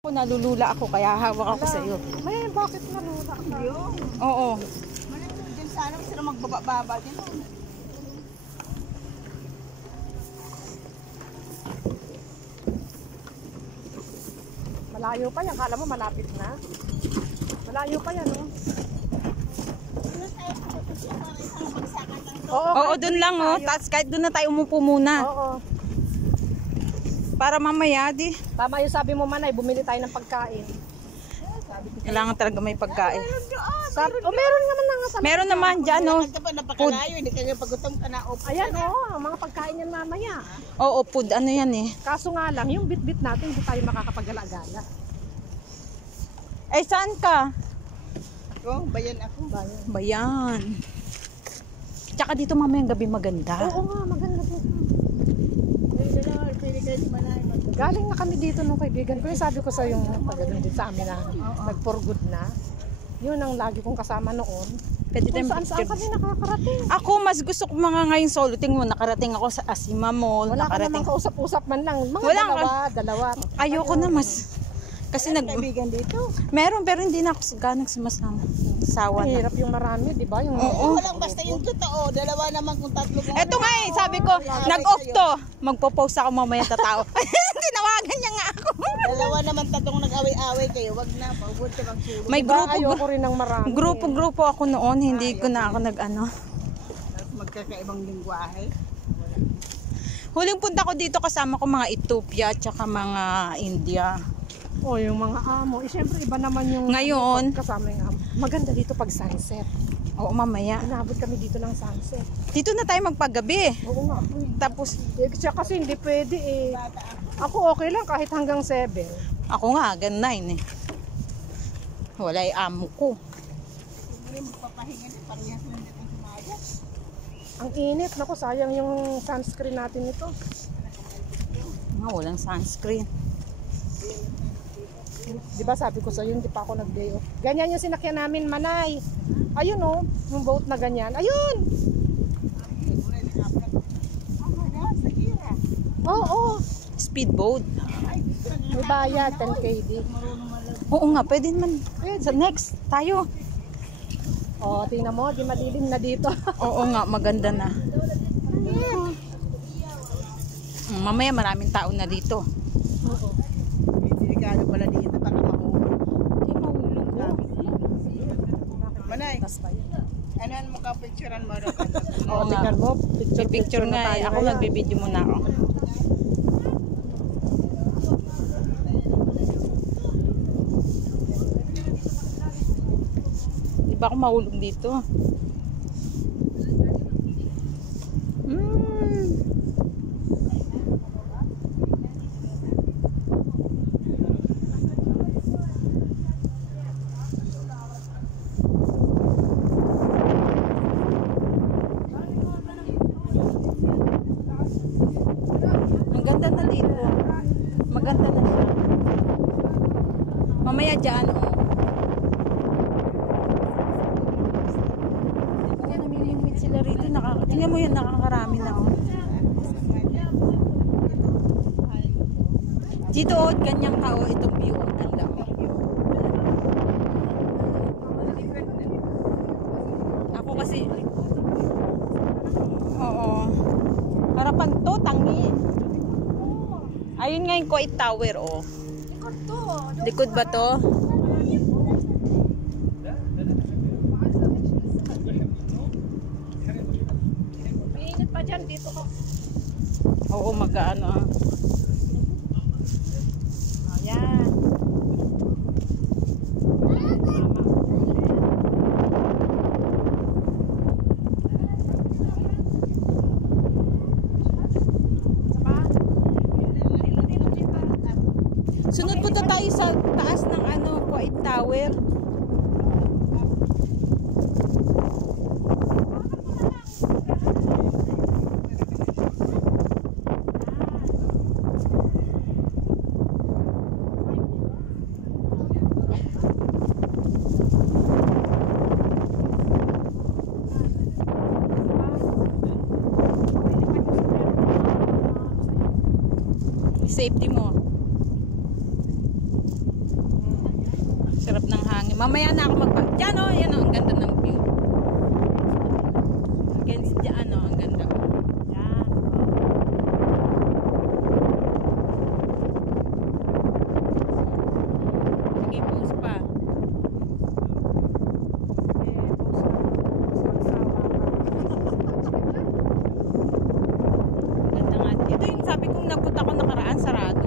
Nalulula ako kaya hawak ako sa iyo. May bakit nalula ka? Oo. Diyan sana sila magbaba din. Malayo pa yan. Kala mo malapit na. Malayo pa yan, no? Oo, doon lang oh. Tapos kahit doon na tayo umupo muna. Oo. Para mamaya di. Tama yung sabi mo, Manay, bumili tayo ng pagkain. Kailangan talaga may pagkain. Meron naman na nga sa Meron naman dyan oh. Napakalayo, hindi kayo pagutom ka na. Ayan, ang mga pagkain yan mamaya. Oo, food. Ano yan eh. Kaso nga lang, yung bit-bit natin, hindi tayo makakapagala-gala. Eh, saan ka? Oh, bayan ako. Bayan. Tsaka dito mamayang gabi maganda. Oo nga, maganda po. Galing na kami dito nung kaibigan ko. Yung sabi ko sa yung pagdating din sa amin na nag-for good na. Yun ang lagi kong kasama noon. Pwede Kung tayong saan kami nakakarating. Ako, mas gusto ko mga ngayon solo. Tingin mo, nakarating ako sa Asima Mall. Wala ka Nakarating. namang kausap-usap man lang. Mga Wala dalawa. Ayoko na mas. Kasi Kaibigan dito. meron pero hindi na ako ganang sumasama. Sawa na. Mahirap yung marami, di ba? Yung Oo. Walang basta yung totoo. Dalawa naman kung tatlo. Eto nga eh, sabi ko, nag-off to. Magpo-post ako mamaya sa tao. Tinawagan niya nga ako. Dalawa naman tatlong nag-away-away kayo. Wag na, pagod ka bang sulong. May Diba, ayoko rin ng marami. grupo ako noon, hindi ko na ako nag-ano. Magkakaibang lingwahe. Huling punta ko dito kasama ko mga Ethiopia tsaka mga India. O, yung mga amo. Siyempre, iba naman yung Ngayon, kasama yung amo. Maganda dito pag sunset. oo mamaya. Inabot kami dito ng sunset. Dito na tayo magpagabi. Oo nga. Tapos, Siya kasi hindi pwede eh. Ako okay lang kahit hanggang 7. ako nga, hanggang 9 eh. Wala yung amo ko. Hindi magpapahinga na. Parehas lang dito ang sumayas. Ang init. Naku, sayang yung sunscreen natin ito. Walang sunscreen. Di ba sabi ko sa'yo, hindi pa ako nag-day off. Ganyan yung sinakyan namin, Manay. Ayun oh, yung boat na ganyan. Ayun! Oo, Speedboat. may bayad, 10 KD. Oo nga, pwede naman. Sa next, tayo. Oh, tingnan mo, di madilim na dito. Oo nga, maganda na. Mamaya maraming tao na dito. Delikado pala dito. Baka mahulog. Hindi mahulog ko. Manay, Tas pa yun. ano mo ka picturean mo? Oo nga. Tingnan mo, Picture nga eh. Ako nagbibideo muna ako. Di ba ako mahulog dito? Maganda na dito. Maganda na siya. Mamaya dyan, oh. Kaya namilimit sila rito. Tingnan mo yan, nakakarami na, oh. Dito, oh, ganyang tao, itong view, oh. Ganda, oh. Ako kasi, oo. Harapan to, tangi. Ayun nga yung Kuwait Tower, oh. Likod ba to? Mainit pa dyan, dito ko. Oo, mag-ano, ah. Ayan. Sunod punta tayo sa taas ng ano, Kuwait Tower. Safety mo. sarap ng hangin. Mamaya na ako Diyan o, yan o, ang ganda ng view. Against dyan o, ang ganda. Yan. Sige, post pa. Ganda nga. Ito yung sabi kong nagpunta ko nakaraan, sarado.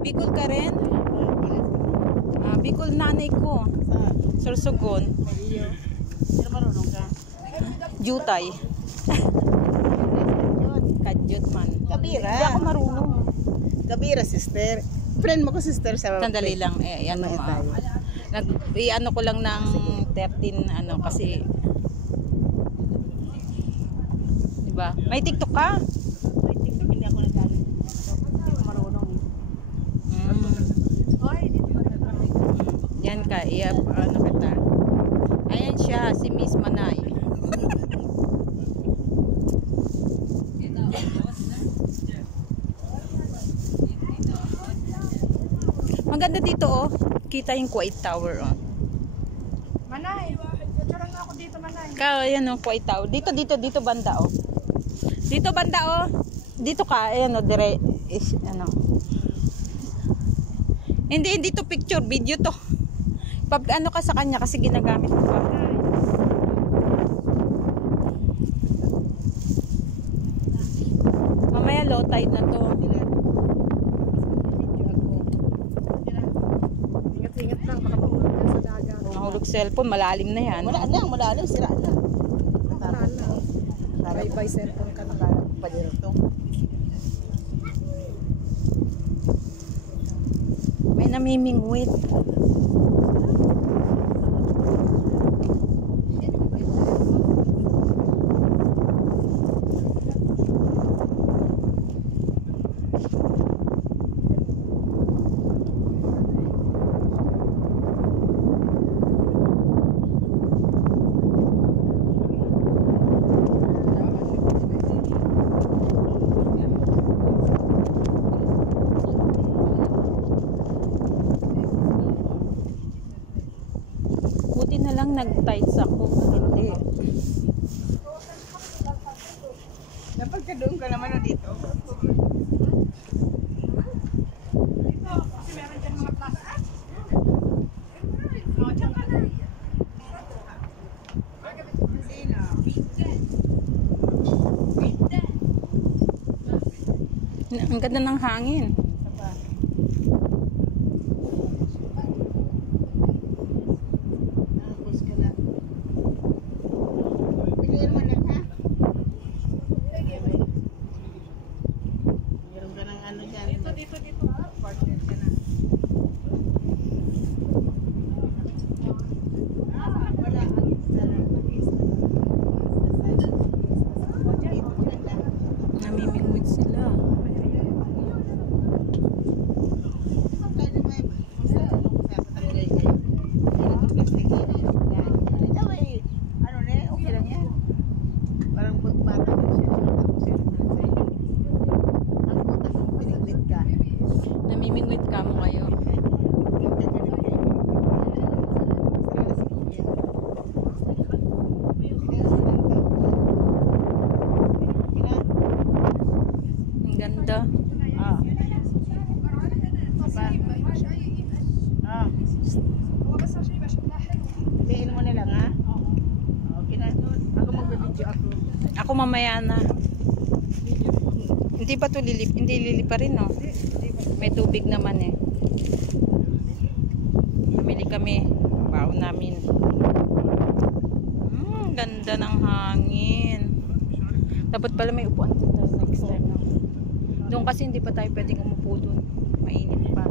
Bicol ka rin? Bicol nanay ko. Sorsogon. Pero marunong ka. Jutay. Kadyot man. Kabira. Hindi ako marunong. Kabira, sister. Friend mo ko, sister, sa... Sandali lang. Ano i-ano ko lang ng 13, kasi... Diba? May TikTok ka? May TikTok, hindi ako naggamit. Hindi ako marunong. Yan ka. Ano kita? Ayan siya, si Miss Manay. Maganda dito oh. Kita yung Kuwait Tower oh. Manay, picture nga ako dito, Manay. Ayan oh, Kuwait Tower. Dito banda oh. Dito banda oh. Dito ka, ayan oh, Hindi dito picture, video to. Pag ano ka sa kanya kasi ginagamit ko pa. Mamaya low tide na to. Ingat-ingat lang, baka mahulog yan sa dagat. Nahulog cellphone, malalim na yan. Wala lang, malalim, sira na. Bye-bye cellphone ka na. Pa dito. May namimingwit. Buti na lang nag-tights ako. Hindi. Dapat ka doon ka naman dito. Ang ganda ng hangin. Namimingwit sila. Namimingwit ka mo ngayon. Ang ganda. Diin mo na lang ha. Okay na. Ako magbibideo ako. Ako mamaya na. Hindi pa to lilip, hindi lilip pa rin no. May tubig naman eh. Namili kami. Baon namin. Ganda ng hangin. Dapat pala may upuan dito next time. No? Doon kasi hindi pa tayo pwedeng umupo doon. Mainit pa.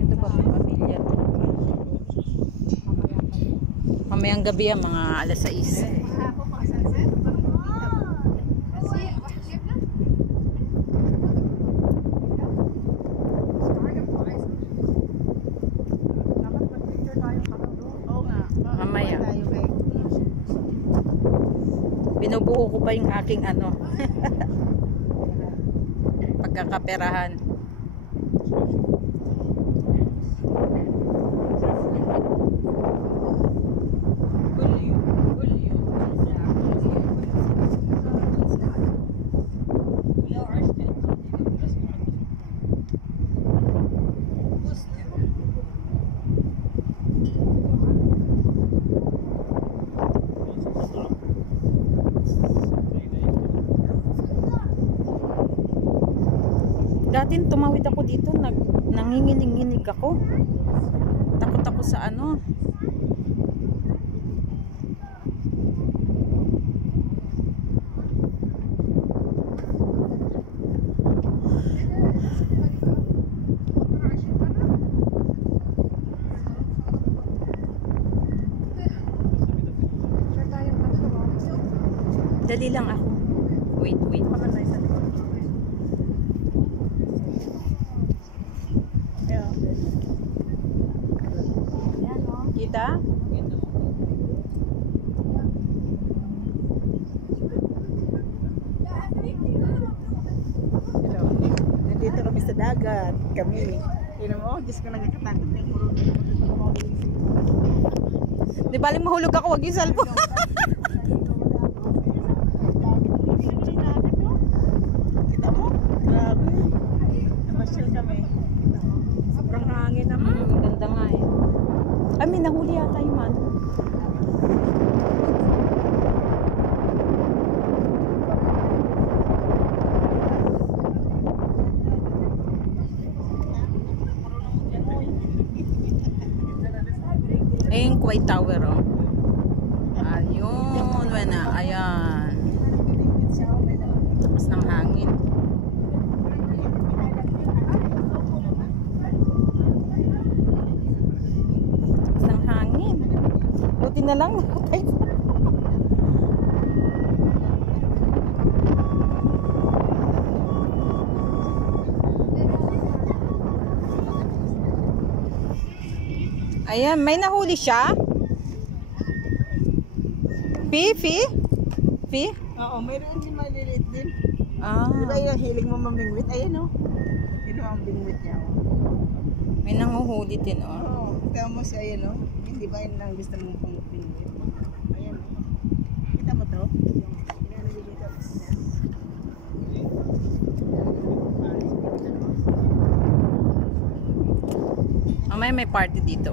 Ito pa may pamilya to. Mamayang gabi yan, mga alas 6. Oo nga. Mamaya. Tayo kay Binubuo ko pa yung aking ano. Pagkakaperahan. Dati tumawid ako dito, nanginginig-nginig ako. Takot ako sa ano. Dali lang ako. Wait. Kita? Nandito kami sa dagat. Kami. Yun mo, Diyos ko nagkakatakot na yung Di bali mahulog ako, wag yung cellphone. Kita mo? Grabe. Namasyal kami. Sobrang hangin naman. Ganda nga eh. Ay, may nahuli yata yung man. Eh, yung Kuwait Tower, oh. Ayun, wala. Ayan. Tapos ng hangin. Tapos ng hangin. Buti na lang. Ayan, may nahuli siya. Fi? Oo, mayroon din maliliit din. Ah, Di ba yung hiling mo mamingwit? Ayan o. Yun ang bingwit niya. may nanguhuli din, oh. Oo, kita mo siya ayan o. Hindi ba yun ang gusto mong bingwit? Ayan o. Kita mo to? Mamaya may party dito.